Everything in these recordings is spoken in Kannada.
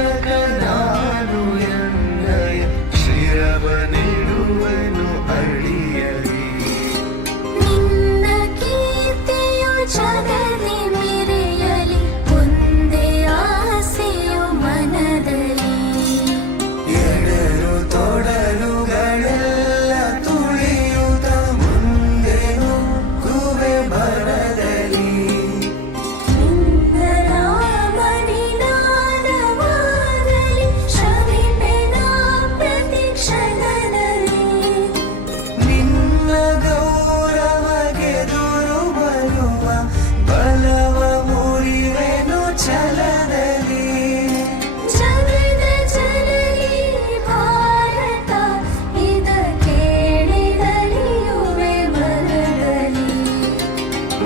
ಪೂಜಕ ನಾನು ಎನ್ನಯ ಶಿರವ ನೀಡುವೆನು ಅಡಿಯಲಿ. ನಿನ್ನ ಕೀರ್ತಿಯು ಜಗದಿ ಮೆರೆಯಲಿ, ಒಂದೇ ಆಸೆಯು ಮನದಲ್ಲಿ. ಎಡರು ತೊಡರುಗಳೆಲ್ಲ ತುಳಿಯುತ್ತ ಮುಂದೆ ನುಗ್ಗುವೆ ಭರದಲ್ಲಿ. ನಿನ್ನ ನಾಮನಿನಾದವಾಗಲಿ, ಶ್ರಮಿಪೆನ ಪ್ರತಿ ಕ್ಷಣದಲ್ಲಿ. ನಿನ್ನ ಗೌರವಗೆದುರು ಬರುವ ಬಲವ ಮುರಿವೆನು ಛಲದಲ್ಲಿ. ಜಗದ ಜನನಿ ಭಾರತ, ಇದ ಕೇಳಿದಲಿಯುವೆ ಮನದಲ್ಲಿ.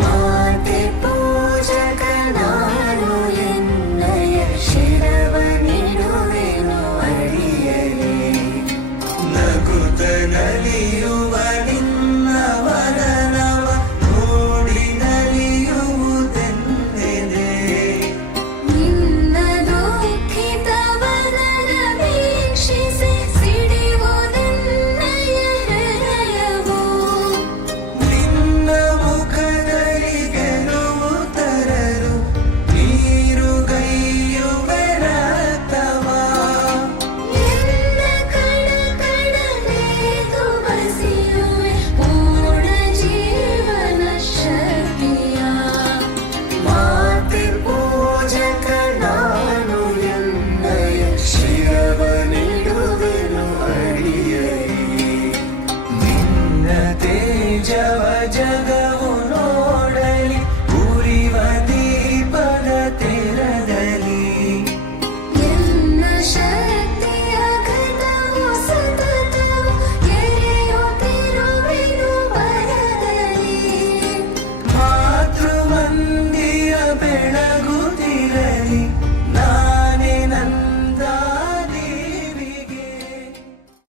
ಮಾತೆ ಪೂಜಕ ನಾನು ಎನ್ನಯ ಶಿರವ ನೀಡುವೆನು ಅಡಿಯಲಿ. ನಗುತ್ತ ನಲಿಯುವ ನಿನ್ನ ವದನವ ನೋಡಿ ನಲಿಯುವುದೆಂದಿದೆ. ನಿನ್ನ ದುಃಖಿತವದನ ವೀಕ್ಷಿಸಿ ಸಿಡಿಯುವುದೆನ್ನಯ ಹೃದಯವು. ನಿನ್ನ ಮುಖದಲ್ಲಿ ಗೆಲುವು ತರಲು ನೀರುಗೈಯುವೆ ರಕ್ತವ. ನಿನ್ನ ಕಣ ಕಣನೇತು ಬಸಿಯುವೆ ಪೂರ್ಣ ಜೀವನ ಶಕ್ತಿಯ. ಮಾತೆ ಪೂಜಕ ನಾನು ಎನ್ನಯ ಶಿರವ ನೀಡುವೆನು ಅಡಿಯಲಿ. ನಿನ್ನ ತೇಜವ